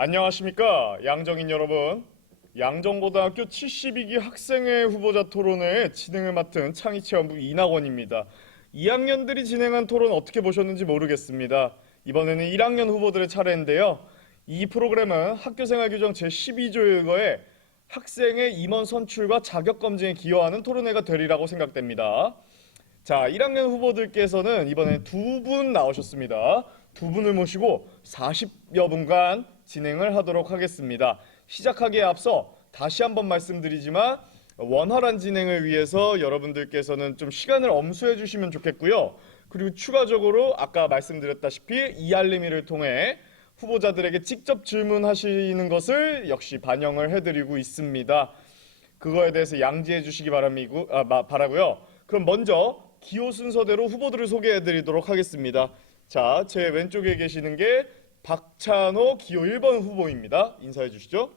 안녕하십니까 양정인 여러분. 양정고등학교 72기 학생회 후보자 토론회 진행을 맡은 창의체험부 이낙원입니다. 2학년들이 진행한 토론 어떻게 보셨는지 모르겠습니다. 이번에는 1학년 후보들의 차례인데요. 이 프로그램은 학교생활규정 제12조에 의거해 학생의 임원 선출과 자격검증에 기여하는 토론회가 되리라고 생각됩니다. 자, 1학년 후보들께서는 이번에 두 분 나오셨습니다. 두 분을 모시고 40여 분간 진행을 하도록 하겠습니다. 시작하기에 앞서 다시 한번 말씀드리지만 원활한 진행을 위해서 여러분들께서는 좀 시간을 엄수해 주시면 좋겠고요. 그리고 추가적으로 아까 말씀드렸다시피 이 알림이를 통해 후보자들에게 직접 질문하시는 것을 역시 반영을 해드리고 있습니다. 그거에 대해서 양지해 주시기 바라고요. 그럼 먼저 기호 순서대로 후보들을 소개해 드리도록 하겠습니다. 자, 제 왼쪽에 계시는 게 박찬호 기호 1번 후보입니다. 인사해 주시죠.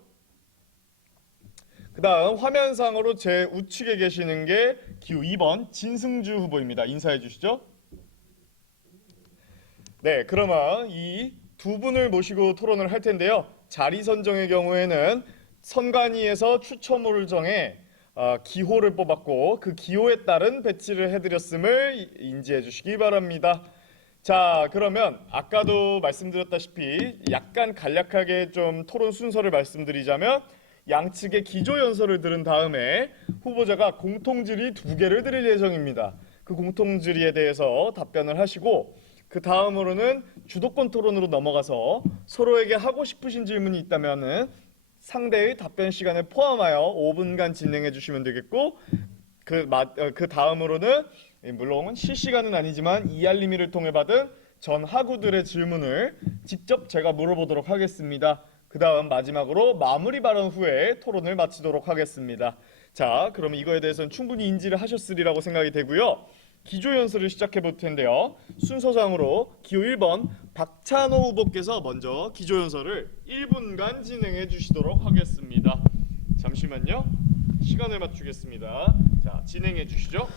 그 다음 화면상으로 제 우측에 계시는 게 기호 2번 진승주 후보입니다. 인사해 주시죠. 네, 그러면 이 두 분을 모시고 토론을 할 텐데요. 자리 선정의 경우에는 선관위에서 추첨을 정해 기호를 뽑았고 그 기호에 따른 배치를 해드렸음을 인지해 주시기 바랍니다. 자, 그러면 아까도 말씀드렸다시피 약간 간략하게 좀 토론 순서를 말씀드리자면 양측의 기조연설을 들은 다음에 후보자가 공통질의 2개를 드릴 예정입니다. 그 공통질의에 대해서 답변을 하시고 그 다음으로는 주도권 토론으로 넘어가서 서로에게 하고 싶으신 질문이 있다면 상대의 답변 시간을 포함하여 5분간 진행해 주시면 되겠고 그 다음으로는 물론 실시간은 아니지만 이알림이를 통해 받은 전 학우들의 질문을 직접 제가 물어보도록 하겠습니다. 그 다음 마지막으로 마무리 발언 후에 토론을 마치도록 하겠습니다. 자, 그럼 이거에 대해서는 충분히 인지를 하셨으리라고 생각이 되고요. 기조연설을 시작해 볼 텐데요. 순서상으로 기호 1번 박찬호 후보께서 먼저 기조연설을 1분간 진행해 주시도록 하겠습니다. 잠시만요. 시간을 맞추겠습니다. 자, 진행해 주시죠.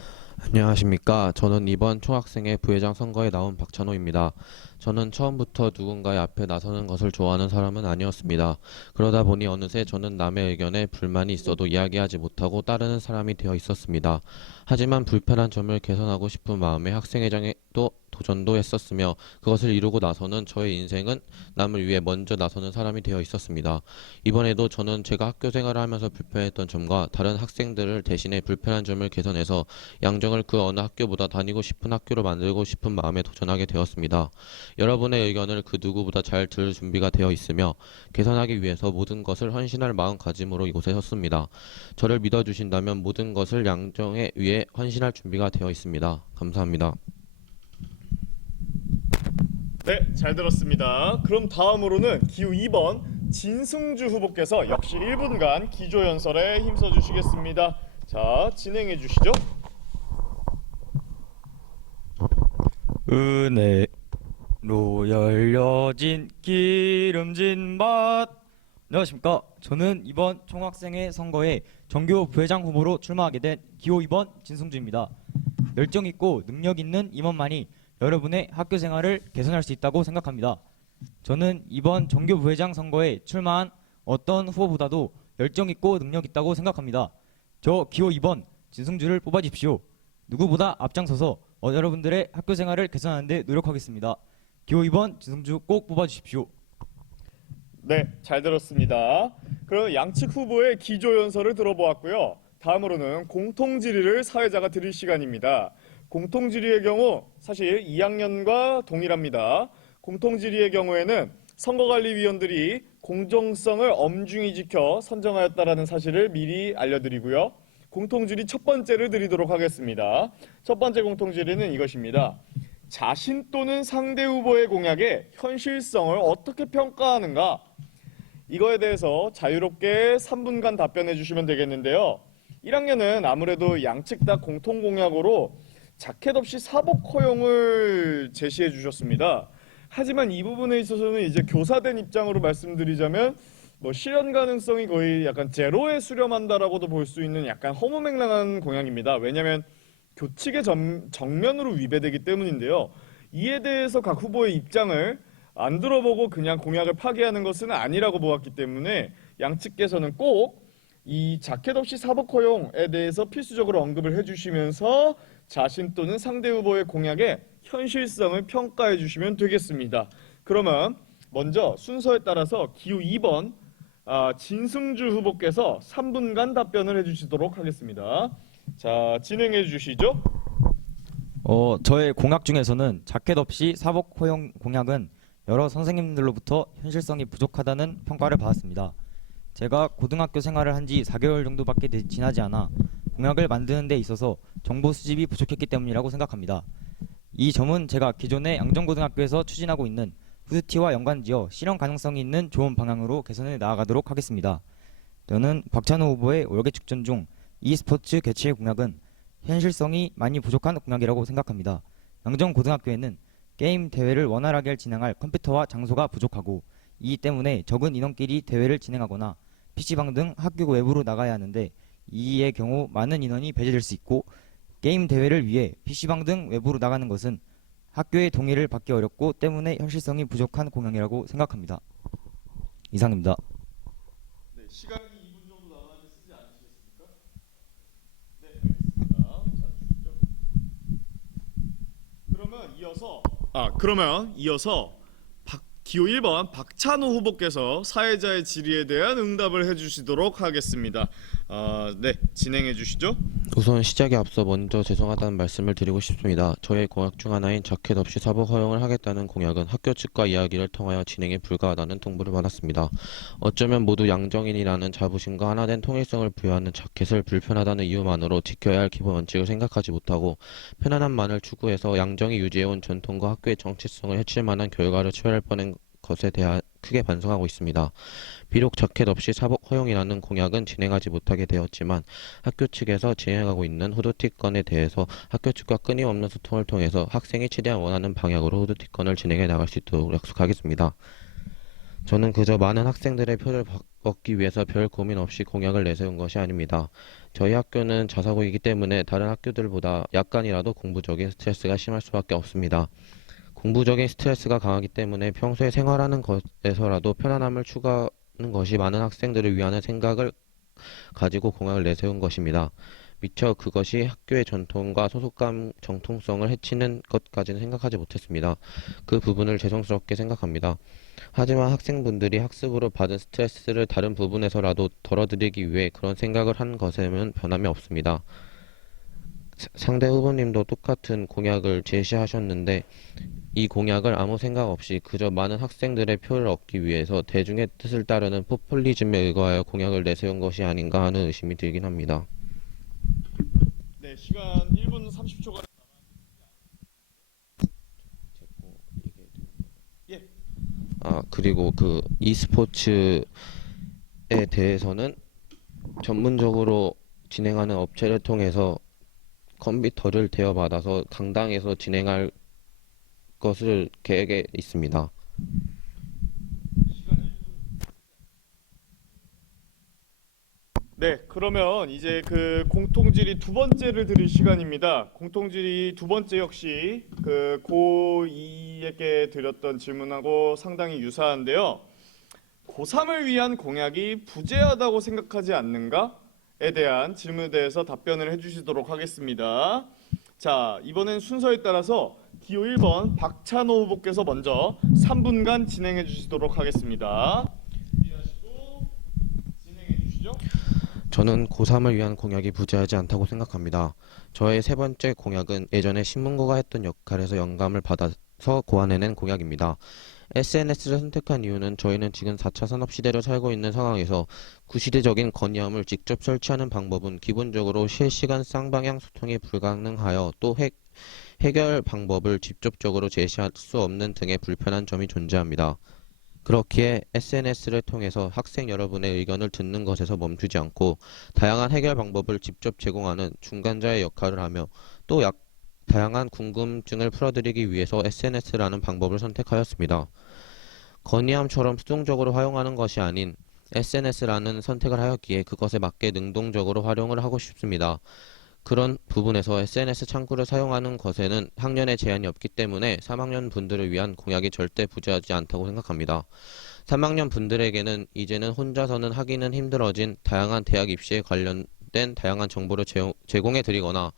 안녕하십니까. 저는 이번 총학생회 부회장 선거에 나온 박찬호입니다. 저는 처음부터 누군가의 앞에 나서는 것을 좋아하는 사람은 아니었습니다. 그러다 보니 어느새 저는 남의 의견에 불만이 있어도 이야기하지 못하고 따르는 사람이 되어 있었습니다. 하지만 불편한 점을 개선하고 싶은 마음에 학생회장에 또 도전도 했었으며 그것을 이루고 나서는 저의 인생은 남을 위해 먼저 나서는 사람이 되어 있었습니다. 이번에도 저는 제가 학교 생활을 하면서 불편했던 점과 다른 학생들을 대신해 불편한 점을 개선해서 양정을 그 어느 학교보다 다니고 싶은 학교로 만들고 싶은 마음에 도전하게 되었습니다. 여러분의 의견을 그 누구보다 잘 들을 준비가 되어 있으며 개선하기 위해서 모든 것을 헌신할 마음가짐으로 이곳에 섰습니다. 저를 믿어주신다면 모든 것을 양정에 위해 헌신할 준비가 되어 있습니다. 감사합니다. 네, 잘 들었습니다. 그럼 다음으로는 기호 2번 진승주 후보께서 역시 1분간 기조연설에 힘써 주시겠습니다. 자, 진행해 주시죠. 은혜로 열려진 기름진 밭. 안녕하십니까. 저는 이번 총학생회 선거에 정교 부회장 후보로 출마하게 된 기호 2번 진승주입니다. 열정 있고 능력 있는 임원만이 여러분의 학교 생활을 개선할 수 있다고 생각합니다. 저는 이번 정교 부회장 선거에 출마한 어떤 후보보다도 열정 있고 능력 있다고 생각합니다. 저 기호 2번 진승주를 뽑아주십시오. 누구보다 앞장서서 여러분들의 학교 생활을 개선하는 데 노력하겠습니다. 기호 2번 진승주 꼭 뽑아주십시오. 네, 잘 들었습니다. 그럼 양측 후보의 기조연설을 들어보았고요. 다음으로는 공통질의를 사회자가 드릴 시간입니다. 공통질의의 경우 사실 2학년과 동일합니다. 공통질의의 경우에는 선거관리위원들이 공정성을 엄중히 지켜 선정하였다라는 사실을 미리 알려드리고요. 공통질의 첫 번째를 드리도록 하겠습니다. 첫 번째 공통질의는 이것입니다. 자신 또는 상대 후보의 공약의 현실성을 어떻게 평가하는가? 이거에 대해서 자유롭게 3분간 답변해 주시면 되겠는데요. 1학년은 아무래도 양측 다 공통 공약으로 자켓 없이 사복 허용을 제시해 주셨습니다. 하지만 이 부분에 있어서는 이제 교사된 입장으로 말씀드리자면 실현 가능성이 거의 약간 제로에 수렴한다라고도 볼 수 있는 약간 허무맹랑한 공약입니다. 왜냐하면 교칙의 정면으로 위배되기 때문인데요. 이에 대해서 각 후보의 입장을 안 들어보고 그냥 공약을 파기하는 것은 아니라고 보았기 때문에 양측께서는 꼭 이 자켓 없이 사복 허용에 대해서 필수적으로 언급을 해주시면서 자신 또는 상대 후보의 공약의 현실성을 평가해 주시면 되겠습니다. 그러면 먼저 순서에 따라서 기호 2번 진승주 후보께서 3분간 답변을 해주시도록 하겠습니다. 자, 진행해 주시죠. 저의 공약 중에서는 자켓 없이 사복 허용 공약은 여러 선생님들로부터 현실성이 부족하다는 평가를 받았습니다. 제가 고등학교 생활을 한 지 4개월 정도밖에 지나지 않아 공약을 만드는 데 있어서 정보 수집이 부족했기 때문이라고 생각합니다. 이 점은 제가 기존의 양정고등학교에서 추진하고 있는 후드티와 연관지어 실현 가능성이 있는 좋은 방향으로 개선해 나아가도록 하겠습니다. 저는 박찬호 후보의 월계 축전 중 e스포츠 개최 공약은 현실성이 많이 부족한 공약이라고 생각합니다. 양정고등학교에는 게임 대회를 원활하게 진행할 컴퓨터와 장소가 부족하고 이 때문에 적은 인원끼리 대회를 진행하거나 PC방 등 학교 외부로 나가야 하는데 이의 경우 많은 인원이 배제될 수 있고 게임 대회를 위해 PC방 등 외부로 나가는 것은 학교의 동의를 받기 어렵고 때문에 현실성이 부족한 공약이라고 생각합니다. 이상입니다. 네, 시간이 2분 정도 남았는데 쓰지 않으시겠습니까? 네, 알겠습니다. 자, 주시죠. 그러면 이어서 기호 1번 박찬호 후보께서 사회자의 질의에 대한 응답을 해주시도록 하겠습니다. 네, 진행해 주시죠. 우선 시작에 앞서 먼저 죄송하다는 말씀을 드리고 싶습니다. 저의 공약 중 하나인 자켓 없이 사복 허용을 하겠다는 공약은 학교 측과 이야기를 통하여 진행이 불가하다는 통보를 받았습니다. 어쩌면 모두 양정인이라는 자부심과 하나된 통일성을 부여하는 자켓을 불편하다는 이유만으로 지켜야 할 기본 원칙을 생각하지 못하고 편안함만을 추구해서 양정이 유지해온 전통과 학교의 정체성을 해칠 만한 결과를 초래할 뻔한 것에 대해 크게 반성하고 있습니다. 비록 자켓 없이 사복 허용이라는 공약은 진행하지 못하게 되었지만 학교 측에서 진행하고 있는 후드티 건에 대해서 학교 측과 끊임없는 소통을 통해서 학생이 최대한 원하는 방향으로 후드티 건을 진행해 나갈 수 있도록 약속하겠습니다. 저는 그저 많은 학생들의 표를 얻기 위해서 별 고민 없이 공약을 내세운 것이 아닙니다. 저희 학교는 자사고이기 때문에 다른 학교들보다 약간이라도 공부적인 스트레스가 심할 수밖에 없습니다. 공부적인 스트레스가 강하기 때문에 평소에 생활하는 것에서라도 편안함을 추구하는 것이 많은 학생들을 위하는 생각을 가지고 공약을 내세운 것입니다. 미처 그것이 학교의 전통과 소속감, 정통성을 해치는 것까지는 생각하지 못했습니다. 그 부분을 죄송스럽게 생각합니다. 하지만 학생분들이 학습으로 받은 스트레스를 다른 부분에서라도 덜어드리기 위해 그런 생각을 한 것에는 변함이 없습니다. 상대 후보님도 똑같은 공약을 제시하셨는데 이 공약을 아무 생각 없이 그저 많은 학생들의 표를 얻기 위해서 대중의 뜻을 따르는 포퓰리즘에 의거하여 공약을 내세운 것이 아닌가 하는 의심이 들긴 합니다. 네, 시간 1분 30초가 예. 그리고 그 e스포츠에 대해서는 전문적으로 진행하는 업체를 통해서 컴퓨터를 대여받아서 강당에서 진행할 것을 계획에 있습니다. 네, 그러면 이제 그 공통질의 두 번째를 드릴 시간입니다. 공통질의 두 번째 역시 그 고2에게 드렸던 질문하고 상당히 유사한데요. 고3을 위한 공약이 부재하다고 생각하지 않는가에 대한 질문에 대해서 답변을 해주시도록 하겠습니다. 자, 이번엔 순서에 따라서 기호 1번 박찬호 후보께서 먼저 3분간 진행해 주시도록 하겠습니다. 준비하시고 진행해 주시죠. 저는 고3을 위한 공약이 부재하지 않다고 생각합니다. 저의 세 번째 공약은 예전에 신문고가 했던 역할에서 영감을 받아서 고안해낸 공약입니다. SNS를 선택한 이유는 저희는 지금 4차 산업시대를 살고 있는 상황에서 구시대적인 건의함을 직접 설치하는 방법은 기본적으로 실시간 쌍방향 소통이 불가능하여 또 해결 방법을 직접적으로 제시할 수 없는 등의 불편한 점이 존재합니다. 그렇기에 SNS를 통해서 학생 여러분의 의견을 듣는 것에서 멈추지 않고 다양한 해결 방법을 직접 제공하는 중간자의 역할을 하며 또 다양한 궁금증을 풀어드리기 위해서 SNS라는 방법을 선택하였습니다. 건의함처럼 수동적으로 활용하는 것이 아닌 SNS라는 선택을 하였기에 그것에 맞게 능동적으로 활용을 하고 싶습니다. 그런 부분에서 SNS 창구를 사용하는 것에는 학년에 제한이 없기 때문에 3학년 분들을 위한 공약이 절대 부재하지 않다고 생각합니다. 3학년 분들에게는 이제는 혼자서는 하기는 힘들어진 다양한 대학 입시에 관련된 다양한 정보를 제공해 드리거나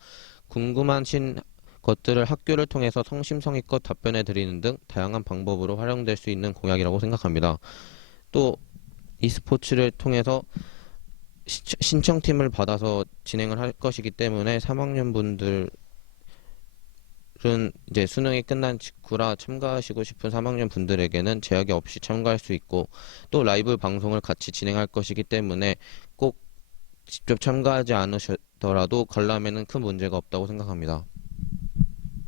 궁금하신 것들을 학교를 통해서 성심성의껏 답변해 드리는 등 다양한 방법으로 활용될 수 있는 공약이라고 생각합니다. 또 e스포츠를 통해서 신청팀을 받아서 진행을 할 것이기 때문에 3학년 분들은 이제 수능이 끝난 직후라 참가하시고 싶은 3학년 분들에게는 제약이 없이 참가할 수 있고 또 라이브 방송을 같이 진행할 것이기 때문에 꼭 직접 참가하지 않으시더라도 관람에는 큰 문제가 없다고 생각합니다.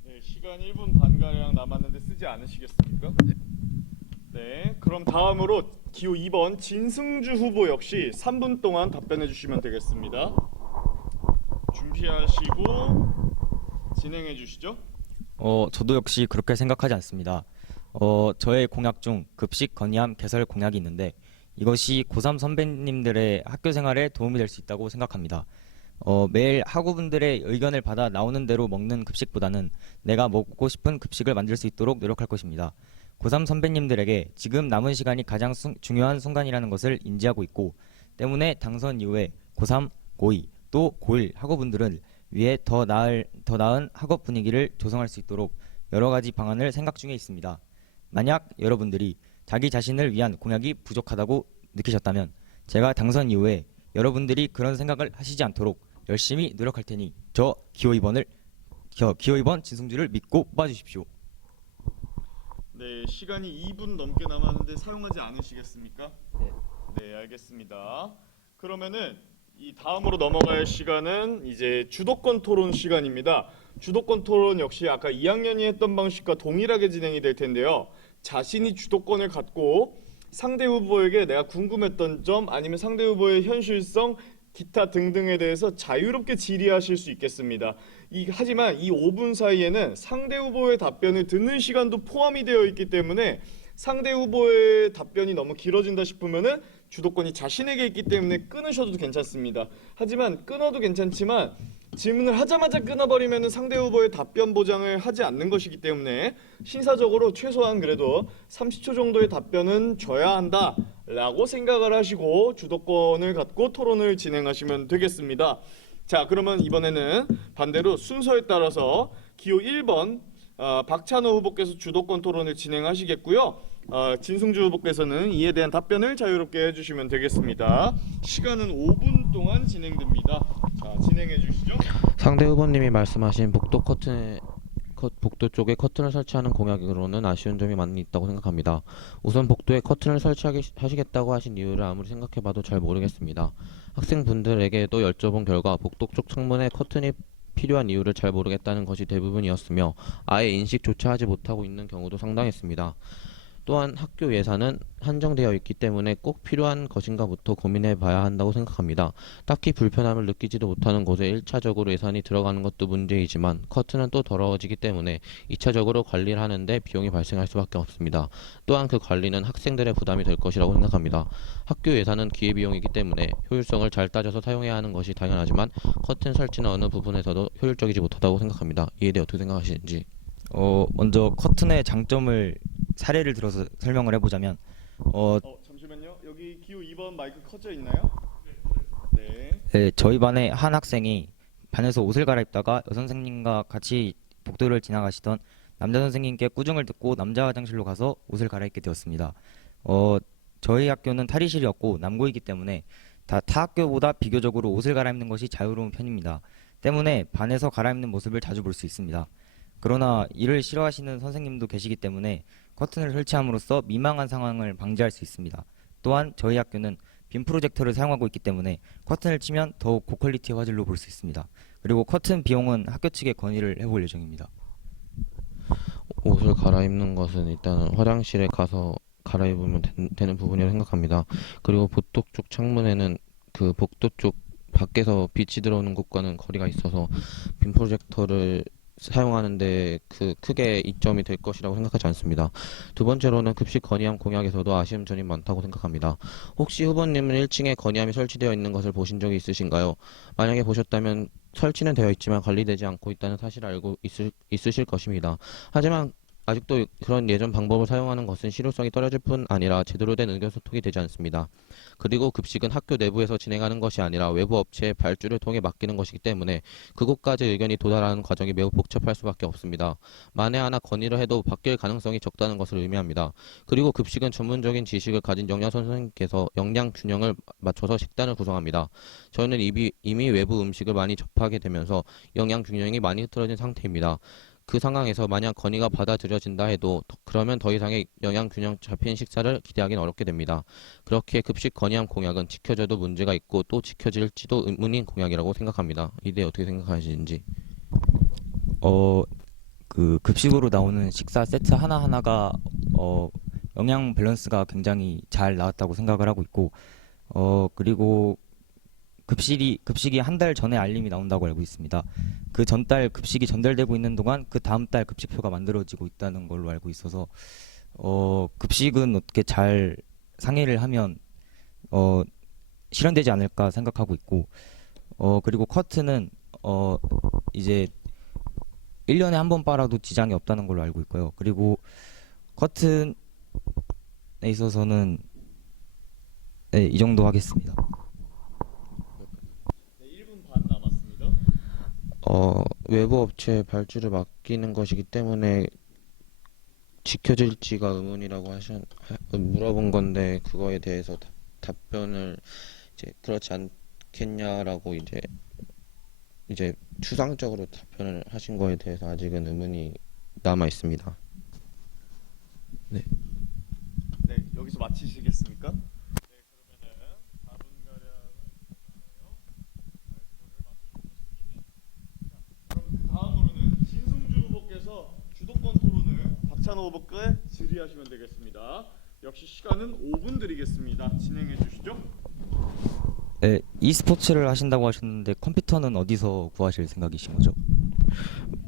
네, 시간 1분 반가량 남았는데 쓰지 않으시겠습니까? 네, 그럼 다음으로 기호 2번 진승주 후보 역시 3분 동안 답변해 주시면 되겠습니다. 준비하시고 진행해 주시죠. 저도 역시 그렇게 생각하지 않습니다. 저의 공약 중 급식 건의함 개설 공약이 있는데 이것이 고3 선배님들의 학교 생활에 도움이 될 수 있다고 생각합니다. 매일 학우분들의 의견을 받아 나오는 대로 먹는 급식보다는 내가 먹고 싶은 급식을 만들 수 있도록 노력할 것입니다. 고3 선배님들에게 지금 남은 시간이 가장 중요한 순간이라는 것을 인지하고 있고 때문에 당선 이후에 고3, 고2, 또 고1 학우분들을 위해 더 나은 학업 분위기를 조성할 수 있도록 여러 가지 방안을 생각 중에 있습니다. 만약 여러분들이 자기 자신을 위한 공약이 부족하다고 느끼셨다면 제가 당선 이후에 여러분들이 그런 생각을 하시지 않도록 열심히 노력할 테니 기호 2번 진승주를 믿고 뽑아주십시오. 네, 시간이 2분 넘게 남았는데 사용하지 않으시겠습니까? 네. 네, 알겠습니다. 그러면은 이 다음으로 넘어갈 시간은 이제 주도권 토론 시간입니다. 주도권 토론 역시 아까 2학년이 했던 방식과 동일하게 진행이 될 텐데요. 자신이 주도권을 갖고 상대 후보에게 내가 궁금했던 점 아니면 상대 후보의 현실성 기타 등등에 대해서 자유롭게 질의하실 수 있겠습니다. 하지만 이 5분 사이에는 상대 후보의 답변을 듣는 시간도 포함이 되어 있기 때문에 상대 후보의 답변이 너무 길어진다 싶으면은 주도권이 자신에게 있기 때문에 끊으셔도 괜찮습니다. 하지만 끊어도 괜찮지만 질문을 하자마자 끊어버리면은 상대 후보의 답변 보장을 하지 않는 것이기 때문에 신사적으로 최소한 그래도 30초 정도의 답변은 줘야 한다라고 생각을 하시고 주도권을 갖고 토론을 진행하시면 되겠습니다. 자, 그러면 이번에는 반대로 순서에 따라서 기호 1번 박찬호 후보께서 주도권 토론을 진행하시겠고요. 진승주 후보께서는 이에 대한 답변을 자유롭게 해주시면 되겠습니다. 시간은 5분 동안 진행됩니다. 자, 진행해 주시죠. 상대 후보님이 말씀하신 복도 쪽에 커튼을 설치하는 공약으로는 아쉬운 점이 많이 있다고 생각합니다. 우선 복도에 커튼을 설치하시겠다고 하신 이유를 아무리 생각해봐도 잘 모르겠습니다. 학생분들에게도 여쭤본 결과 복도 쪽 창문에 커튼이 필요한 이유를 잘 모르겠다는 것이 대부분이었으며 아예 인식조차 하지 못하고 있는 경우도 상당했습니다. 또한 학교 예산은 한정되어 있기 때문에 꼭 필요한 것인가부터 고민해 봐야 한다고 생각합니다. 딱히 불편함을 느끼지도 못하는 곳에 1차적으로 예산이 들어가는 것도 문제이지만 커튼은 또 더러워지기 때문에 2차적으로 관리를 하는데 비용이 발생할 수밖에 없습니다. 또한 그 관리는 학생들의 부담이 될 것이라고 생각합니다. 학교 예산은 기회비용이기 때문에 효율성을 잘 따져서 사용해야 하는 것이 당연하지만 커튼 설치는 어느 부분에서도 효율적이지 못하다고 생각합니다. 이에 대해 어떻게 생각하시는지? 먼저 커튼의 장점을 사례를 들어서 설명을 해보자면 잠시만요. 여기 기호 2번 마이크 켜져 있나요? 네. 네, 저희 반에 한 학생이 반에서 옷을 갈아입다가 여선생님과 같이 복도를 지나가시던 남자 선생님께 꾸중을 듣고 남자 화장실로 가서 옷을 갈아입게 되었습니다. 저희 학교는 탈의실이었고 남고이기 때문에 타 학교보다 비교적으로 옷을 갈아입는 것이 자유로운 편입니다. 때문에 반에서 갈아입는 모습을 자주 볼 수 있습니다. 그러나 이를 싫어하시는 선생님도 계시기 때문에 커튼을 설치함으로써 민망한 상황을 방지할 수 있습니다. 또한 저희 학교는 빔 프로젝터를 사용하고 있기 때문에 커튼을 치면 더욱 고퀄리티의 화질로 볼 수 있습니다. 그리고 커튼 비용은 학교 측에 건의를 해볼 예정입니다. 옷을 갈아입는 것은 일단 화장실에 가서 갈아입으면 되는 부분이라고 생각합니다. 그리고 복도 쪽 창문에는 그 복도 쪽 밖에서 빛이 들어오는 곳과는 거리가 있어서 빔 프로젝터를 사용하는데 크게 이점이 될 것이라고 생각하지 않습니다. 두 번째로는 급식 건의함 공약에서도 아쉬운 점이 많다고 생각합니다. 혹시 후보님은 1층에 건의함이 설치되어 있는 것을 보신 적이 있으신가요? 만약에 보셨다면 설치는 되어 있지만 관리되지 않고 있다는 사실을 알고 있으실 것입니다. 하지만 아직도 그런 예전 방법을 사용하는 것은 실효성이 떨어질 뿐 아니라 제대로 된 의견소통이 되지 않습니다. 그리고 급식은 학교 내부에서 진행하는 것이 아니라 외부 업체의 발주를 통해 맡기는 것이기 때문에 그곳까지 의견이 도달하는 과정이 매우 복잡할 수밖에 없습니다. 만에 하나 건의를 해도 바뀔 가능성이 적다는 것을 의미합니다. 그리고 급식은 전문적인 지식을 가진 영양 선생님께서 영양 균형을 맞춰서 식단을 구성합니다. 저희는 이미 외부 음식을 많이 접하게 되면서 영양 균형이 많이 흐트러진 상태입니다. 그 상황에서 만약 건의가 받아들여진다 해도 그러면 더 이상의 영양 균형 잡힌 식사를 기대하기는 어렵게 됩니다. 그렇게 급식 건의함 공약은 지켜져도 문제가 있고 또 지켜질지도 의문인 공약이라고 생각합니다. 이 대해 어떻게 생각하시는지. 그 급식으로 나오는 식사 세트 하나하나가 영양 밸런스가 굉장히 잘 나왔다고 생각을 하고 있고, 그리고 급식이 한 달 전에 알림이 나온다고 알고 있습니다. 그 전달 급식이 전달되고 있는 동안 그 다음 달 급식표가 만들어지고 있다는 걸로 알고 있어서 급식은 어떻게 잘 상의를 하면 실현되지 않을까 생각하고 있고, 그리고 커트는 이제 1년에 한 번 빨아도 지장이 없다는 걸로 알고 있고요. 그리고 커튼에 있어서는 네, 이 정도 하겠습니다. 네, 1분 반 남았습니다. 외부 업체에 발주를 맡기는 것이기 때문에 지켜질지가 의문이라고 물어본 건데 그거에 대해서 답변을 이제 그렇지 않겠냐라고 이제 추상적으로 답변을 하신 거에 대해서 아직은 의문이 남아 있습니다. 네, 여기서 마치시겠습니까? 네, 그러면은 4분가량은 그럼 다음으로는 진승주 후보께서 주도권 토론을 박찬호 후보께 질의하시면 되겠습니다. 역시 시간은 5분 드리겠습니다. 진행해 주시죠. 네, e스포츠를 하신다고 하셨는데 컴퓨터는 어디서 구하실 생각이신 거죠?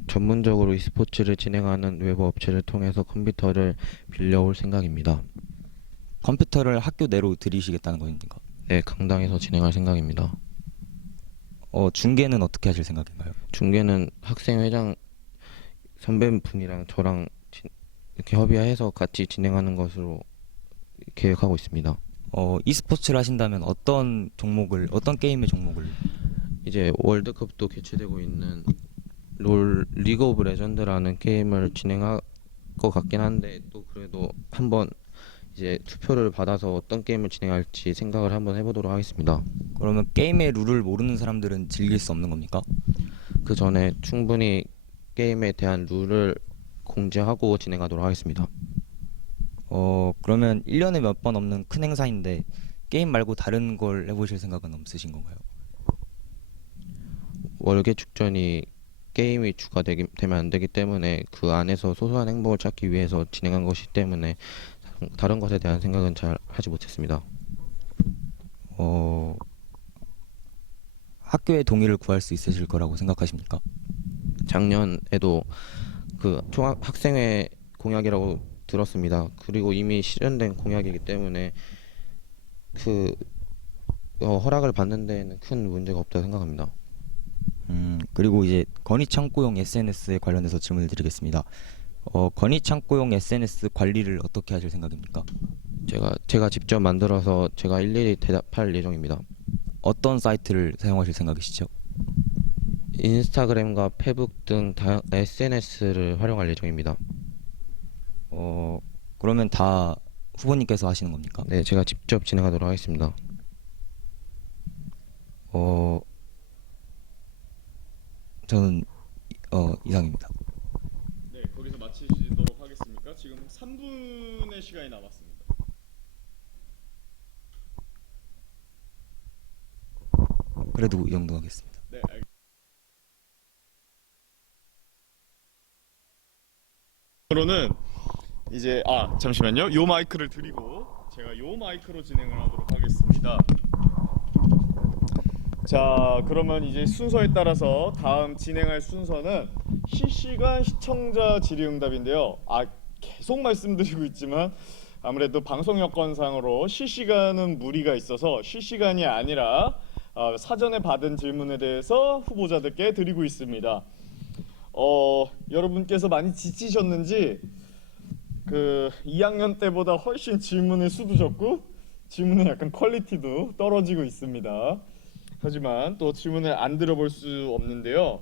전문적으로 e스포츠를 진행하는 외부 업체를 통해서 컴퓨터를 빌려올 생각입니다. 컴퓨터를 학교 내로 들이시겠다는 겁니까? 네, 강당에서 진행할 생각입니다. 중계는 어떻게 하실 생각인가요? 중계는 학생회장 선배분이랑 저랑 이렇게 협의해서 같이 진행하는 것으로 계획하고 있습니다. e스포츠를 하신다면 어떤 게임의 종목을? 이제 월드컵도 개최되고 있는 리그 오브 레전드라는 게임을 진행할 것 같긴 한데 또 그래도 한번 이제 투표를 받아서 어떤 게임을 진행할지 생각을 한번 해보도록 하겠습니다. 그러면 게임의 룰을 모르는 사람들은 즐길 수 없는 겁니까? 그 전에 충분히 게임에 대한 룰을 공지하고 진행하도록 하겠습니다. 그러면 1년에 몇 번 없는 큰 행사인데 게임 말고 다른 걸 해보실 생각은 없으신 건가요? 월계 축전이 게임이 되면 안 되기 때문에 그 안에서 소소한 행복을 찾기 위해서 진행한 것이기 때문에 다른 것에 대한 생각은 잘 하지 못했습니다. 학교의 동의를 구할 수 있으실 거라고 생각하십니까? 작년에도 그 학생회 공약이라고 들었습니다. 그리고 이미 실현된 공약이기 때문에 허락을 받는 데에는 큰 문제가 없다고 생각합니다. 그리고 이제 건의 창구용 SNS에 관련해서 질문을 드리겠습니다. 건의 창구용 SNS 관리를 어떻게 하실 생각입니까? 제가 직접 만들어서 제가 일일이 대답할 예정입니다. 어떤 사이트를 사용하실 생각이시죠? 인스타그램과 페북 등 SNS를 활용할 예정입니다. 그러면 다 후보님께서 하시는 겁니까? 네, 제가 직접 진행하도록 하겠습니다. 저는 이상입니다. 네, 거기서 마치시도록 하겠습니까? 지금 3분의 시간이 남았습니다. 그래도 이 정도 하겠습니다. 네, 으로는 이제 잠시만요. 요 마이크를 드리고 제가 요 마이크로 진행을 하도록 하겠습니다. 자, 그러면 이제 순서에 따라서 다음 진행할 순서는 실시간 시청자 질의응답인데요. 계속 말씀드리고 있지만 아무래도 방송 여건상으로 실시간은 무리가 있어서 실시간이 아니라 사전에 받은 질문에 대해서 후보자들께 드리고 있습니다. 여러분께서 많이 지치셨는지 그 2학년 때보다 훨씬 질문의 수도 적고 질문의 약간 퀄리티도 떨어지고 있습니다. 하지만 또 질문을 안 들어볼 수 없는데요.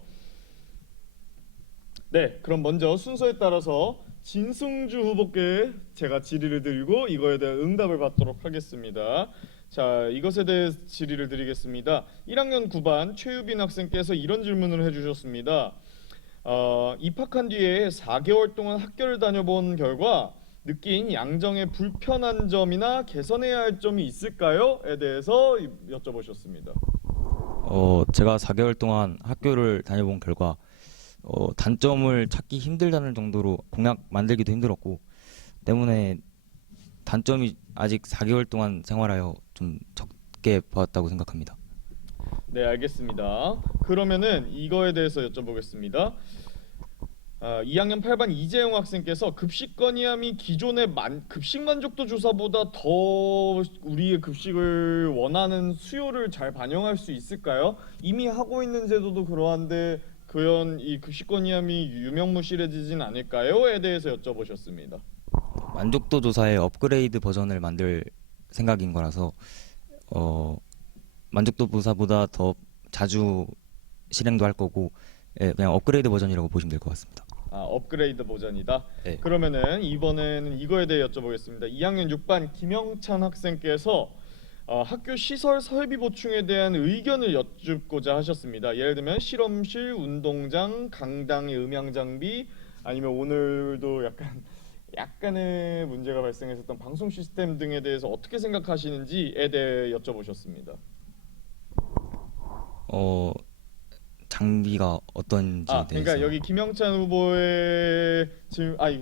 네, 그럼 먼저 순서에 따라서 진승주 후보께 제가 질의를 드리고 이거에 대한 응답을 받도록 하겠습니다. 자, 이것에 대해 질의를 드리겠습니다. 1학년 9반 최유빈 학생께서 이런 질문을 해주셨습니다. 입학한 뒤에 4개월 동안 학교를 다녀본 결과 느낀 양정의 불편한 점이나 개선해야 할 점이 있을까요?에 대해서 여쭤보셨습니다. 제가 4개월 동안 학교를 다녀본 결과 단점을 찾기 힘들다는 정도로 공약 만들기도 힘들었고 때문에 단점이 아직 4개월 동안 생활하여 좀 적게 보았다고 생각합니다. 네, 알겠습니다. 그러면은 이거에 대해서 여쭤보겠습니다. 2학년 8반 이재용 학생께서 급식 건의함이 기존의 급식 만족도 조사보다 더 우리의 급식을 원하는 수요를 잘 반영할 수 있을까요? 이미 하고 있는 제도도 그러한데 과연 이 급식 건의함이 유명무실해지진 않을까요?에 대해서 여쭤보셨습니다. 만족도 조사의 업그레이드 버전을 만들 생각인 거라서 만족도 조사보다 더 자주 실행도 할 거고 그냥 업그레이드 버전이라고 보시면 될 것 같습니다. 업그레이드 버전이다. 네. 그러면은 이번에는 이거에 대해 여쭤보겠습니다. 2학년 6반 김영찬 학생께서 학교 시설 설비 보충에 대한 의견을 여쭙고자 하셨습니다. 예를 들면 실험실, 운동장, 강당의 음향 장비, 아니면 오늘도 약간의 문제가 발생했었던 방송 시스템 등에 대해서 어떻게 생각하시는지에 대해 여쭤보셨습니다. 장비가 어떤지에 대해서. 그러니까 여기 김영찬 후보의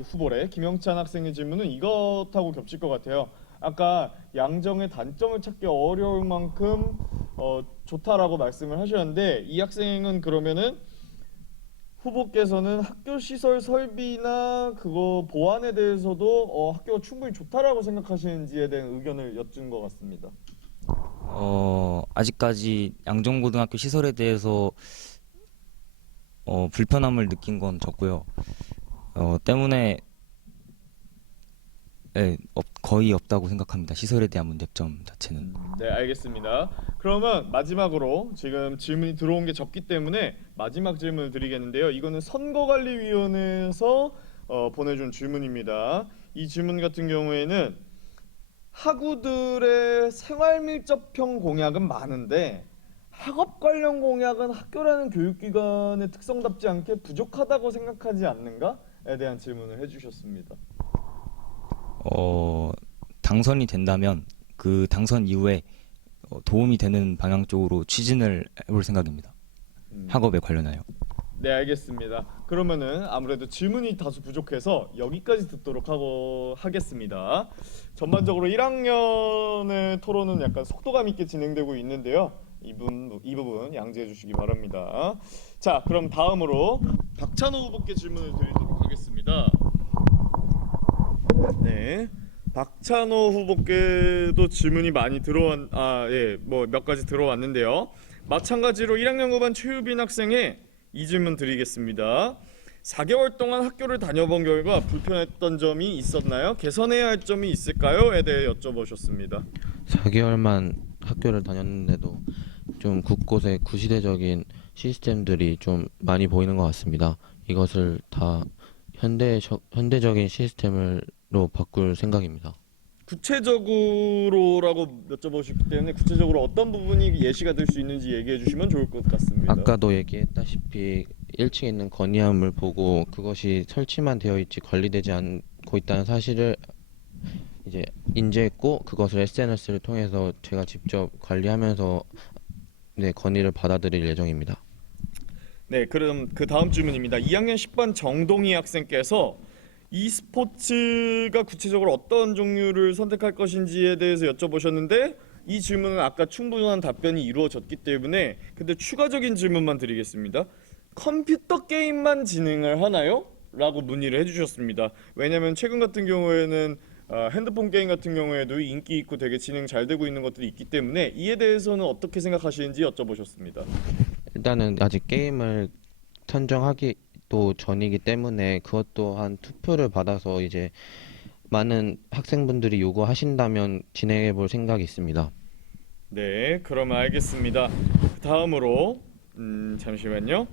후보래. 김영찬 학생의 질문은 이것하고 겹칠 것 같아요. 아까 양정의 단점을 찾기 어려울 만큼 좋다라고 말씀을 하셨는데 이 학생은 그러면은 후보께서는 학교 시설 설비나 그거 보안에 대해서도 학교가 충분히 좋다라고 생각하시는지에 대한 의견을 여쭌 것 같습니다. 아직까지 양정고등학교 시설에 대해서 불편함을 느낀 건 적고요. 때문에 거의 없다고 생각합니다. 시설에 대한 문제점 자체는. 네, 알겠습니다. 그러면 마지막으로 지금 질문이 들어온 게 적기 때문에 마지막 질문을 드리겠는데요. 이거는 선거관리위원회에서 보내준 질문입니다. 이 질문 같은 경우에는 학우들의 생활 밀접형 공약은 많은데 학업 관련 공약은 학교라는 교육기관의 특성답지 않게 부족하다고 생각하지 않는가에 대한 질문을 해주셨습니다. 당선이 된다면 그 당선 이후에 도움이 되는 방향 쪽으로 추진을 해볼 생각입니다. 학업에 관련하여. 네, 알겠습니다. 그러면은 아무래도 질문이 다소 부족해서 여기까지 듣도록 하겠습니다. 전반적으로 1학년의 토론은 약간 속도감 있게 진행되고 있는데요. 이 부분 양지해 주시기 바랍니다. 자, 그럼 다음으로 박찬호 후보께 질문을 드리도록 하겠습니다. 네, 박찬호 후보께도 질문이 많이 몇 가지 들어왔는데요. 마찬가지로 1학년 9반 최유빈 학생의 이 질문 드리겠습니다. 4개월 동안 학교를 다녀본 결과 불편했던 점이 있었나요? 개선해야 할 점이 있을까요?에 대해 여쭤보셨습니다. 4개월만 학교를 다녔는데도 좀 곳곳에 구시대적인 시스템들이 좀 많이 보이는 것 같습니다. 이것을 다 현대적인 시스템으로 바꿀 생각입니다. 구체적으로라고 여쭤보셨기 때문에 구체적으로 어떤 부분이 예시가 될 수 있는지 얘기해 주시면 좋을 것 같습니다. 아까도 얘기했다시피 1층에 있는 건의함을 보고 그것이 설치만 되어 있지 관리되지 않고 있다는 사실을 이제 인지했고 그것을 SNS를 통해서 제가 직접 관리하면서 건의를 받아들일 예정입니다. 네, 그럼 그 다음 질문입니다. 2학년 10반 정동희 학생께서 e스포츠가 구체적으로 어떤 종류를 선택할 것인지에 대해서 여쭤보셨는데 이 질문은 아까 충분한 답변이 이루어졌기 때문에 근데 추가적인 질문만 드리겠습니다. 컴퓨터 게임만 진행을 하나요? 라고 문의를 해주셨습니다. 왜냐면 최근 같은 경우에는 핸드폰 게임 같은 경우에도 인기 있고 되게 진행 잘 되고 있는 것들이 있기 때문에 이에 대해서는 어떻게 생각하시는지 여쭤보셨습니다. 일단은 아직 게임을 선정하기도 전이기 때문에 그것 또한 투표를 받아서 이제 많은 학생분들이 요구하신다면 진행해 볼 생각이 있습니다. 네, 그러면 알겠습니다. 다음으로 잠시만요.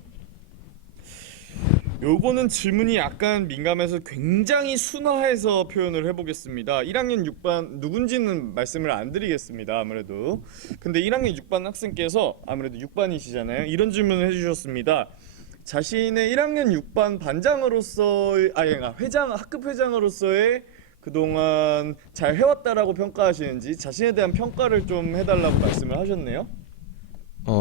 요거는 질문이 약간 민감해서 굉장히 순화해서 표현을 해보겠습니다. 1학년 6반 누군지는 말씀을 안 드리겠습니다. 아무래도 근데 1학년 6반 학생께서 아무래도 6반이시잖아요. 이런 질문을 해주셨습니다. 자신의 1학년 6반 반장으로서의 그러니까 회장 학급 회장으로서의 그동안 잘 해왔다라고 평가하시는지 자신에 대한 평가를 좀 해달라고 말씀을 하셨네요.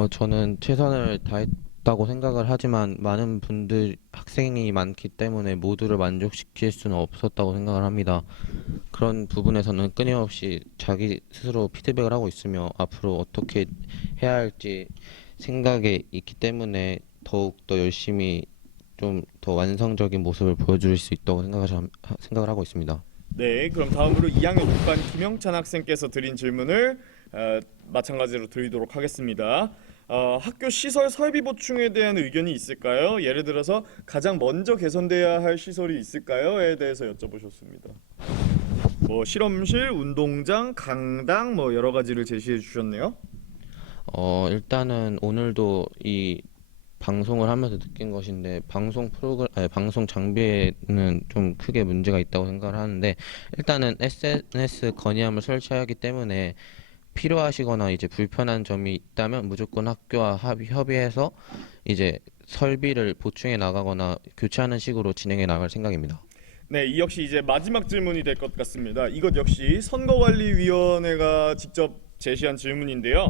저는 최선을 다했다고 생각을 하지만 많은 분들, 학생이 많기 때문에 모두를 만족시킬 수는 없었다고 생각을 합니다. 그런 부분에서는 끊임없이 자기 스스로 피드백을 하고 있으며 앞으로 어떻게 해야 할지 생각에 있기 때문에 더욱 더 열심히 좀 더 완성적인 모습을 보여줄 수 있다고 생각을 하고 있습니다. 네, 그럼 다음으로 2학년 6반 김영찬 학생께서 드린 질문을 마찬가지로 드리도록 하겠습니다. 학교 시설 설비 보충에 대한 의견이 있을까요? 예를 들어서 가장 먼저 개선돼야 할 시설이 있을까요?에 대해서 여쭤보셨습니다. 뭐 실험실, 운동장, 강당 뭐 여러 가지를 제시해 주셨네요. 일단은 오늘도 이 방송을 하면서 느낀 것인데 방송 장비에는 좀 크게 문제가 있다고 생각을 하는데 일단은 SNS 건의함을 설치하기 때문에 필요하시거나 이제 불편한 점이 있다면 무조건 학교와 협의해서 이제 설비를 보충해 나가거나 교체하는 식으로 진행해 나갈 생각입니다. 네, 이 역시 이제 마지막 질문이 될 것 같습니다. 이것 역시 선거관리위원회가 직접 제시한 질문인데요.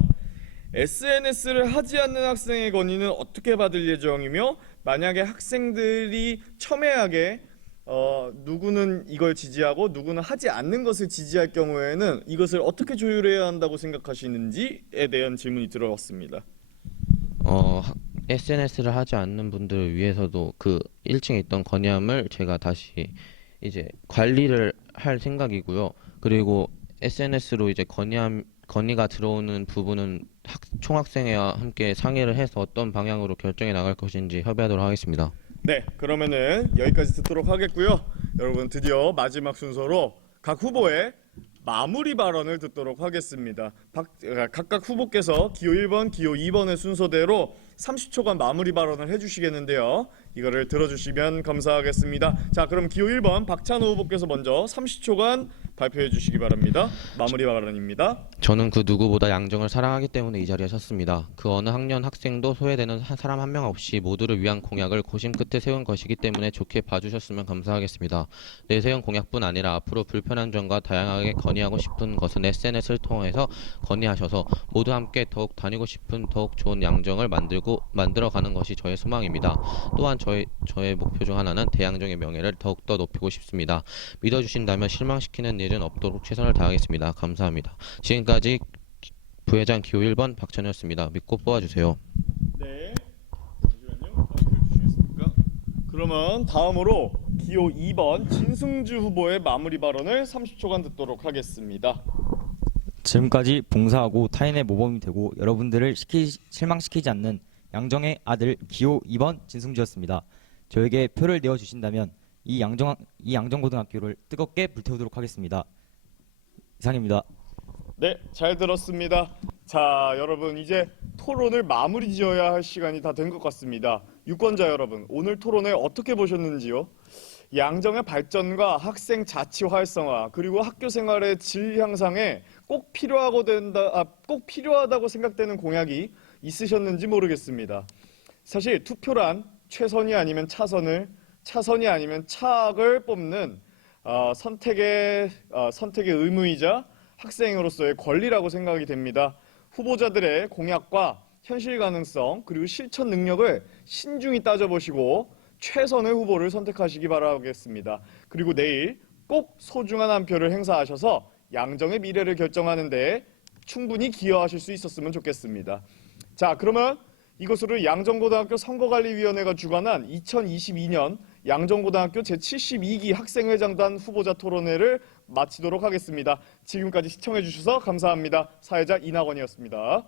SNS를 하지 않는 학생의 건의는 어떻게 받을 예정이며 만약에 학생들이 첨예하게 누구는 이걸 지지하고 누구는 하지 않는 것을 지지할 경우에는 이것을 어떻게 조율해야 한다고 생각하시는지에 대한 질문이 들어왔습니다. SNS를 하지 않는 분들을 위해서도 그 1층에 있던 건의함을 제가 다시 이제 관리를 할 생각이고요. 그리고 SNS로 이제 건의가 들어오는 부분은 총학생회와 함께 상의를 해서 어떤 방향으로 결정해 나갈 것인지 협의하도록 하겠습니다. 네, 그러면은 여기까지 듣도록 하겠고요. 여러분 드디어 마지막 순서로 각 후보의 마무리 발언을 듣도록 하겠습니다. 각각 후보께서 기호 1번, 기호 2번의 순서대로 30초간 마무리 발언을 해주시겠는데요. 이거를 들어주시면 감사하겠습니다. 자, 그럼 기호 1번 박찬호 후보께서 먼저 30초간 발표해 주시기 바랍니다. 마무리 발언입니다. 저는 그 누구보다 양정을 사랑하기 때문에 이 자리에 섰습니다. 그 어느 학년 학생도 소외되는 사람 한 명 없이 모두를 위한 공약을 고심 끝에 세운 것이기 때문에 좋게 봐주셨으면 감사하겠습니다. 내세운 공약뿐 아니라 앞으로 불편한 점과 다양하게 건의하고 싶은 것은 SNS를 통해서 건의하셔서 모두 함께 더욱 다니고 싶은 더욱 좋은 양정을 만들어가는 것이 저의 소망입니다. 또한 저의 목표 중 하나는 대양정의 명예를 더욱더 높이고 싶습니다. 믿어주신다면 실망시키는 일은 없도록 최선을 다하겠습니다. 감사합니다. 지금까지 부회장 기호 1번 박찬호였습니다. 믿고 뽑아주세요. 네, 잠시만요. 주시겠습니까? 그러면 다음으로 기호 2번 진승주 후보의 마무리 발언을 30초간 듣도록 하겠습니다. 지금까지 봉사하고 타인의 모범이 되고 여러분들을 실망시키지 않는 양정의 아들 기호 2번 진승주였습니다. 저에게 표를 내어 주신다면 이 양정고등학교를 뜨겁게 불태우도록 하겠습니다. 이상입니다. 네, 잘 들었습니다. 자, 여러분 이제 토론을 마무리 지어야 할 시간이 다 된 것 같습니다. 유권자 여러분, 오늘 토론회 어떻게 보셨는지요? 양정의 발전과 학생 자치 활성화 그리고 학교 생활의 질 향상에 꼭 필요하다고 생각되는 공약이 있으셨는지 모르겠습니다. 사실 투표란 최선이 아니면 차선이 아니면 차악을 뽑는 선택의 의무이자 학생으로서의 권리라고 생각이 됩니다. 후보자들의 공약과 현실 가능성 그리고 실천 능력을 신중히 따져보시고 최선의 후보를 선택하시기 바라겠습니다. 그리고 내일 꼭 소중한 한 표를 행사하셔서 양정의 미래를 결정하는 데 충분히 기여하실 수 있었으면 좋겠습니다. 자, 그러면 이것으로 양정고등학교 선거관리위원회가 주관한 2022년 양정고등학교 제72기 학생회장단 후보자 토론회를 마치도록 하겠습니다. 지금까지 시청해 주셔서 감사합니다. 사회자 이낙원이었습니다.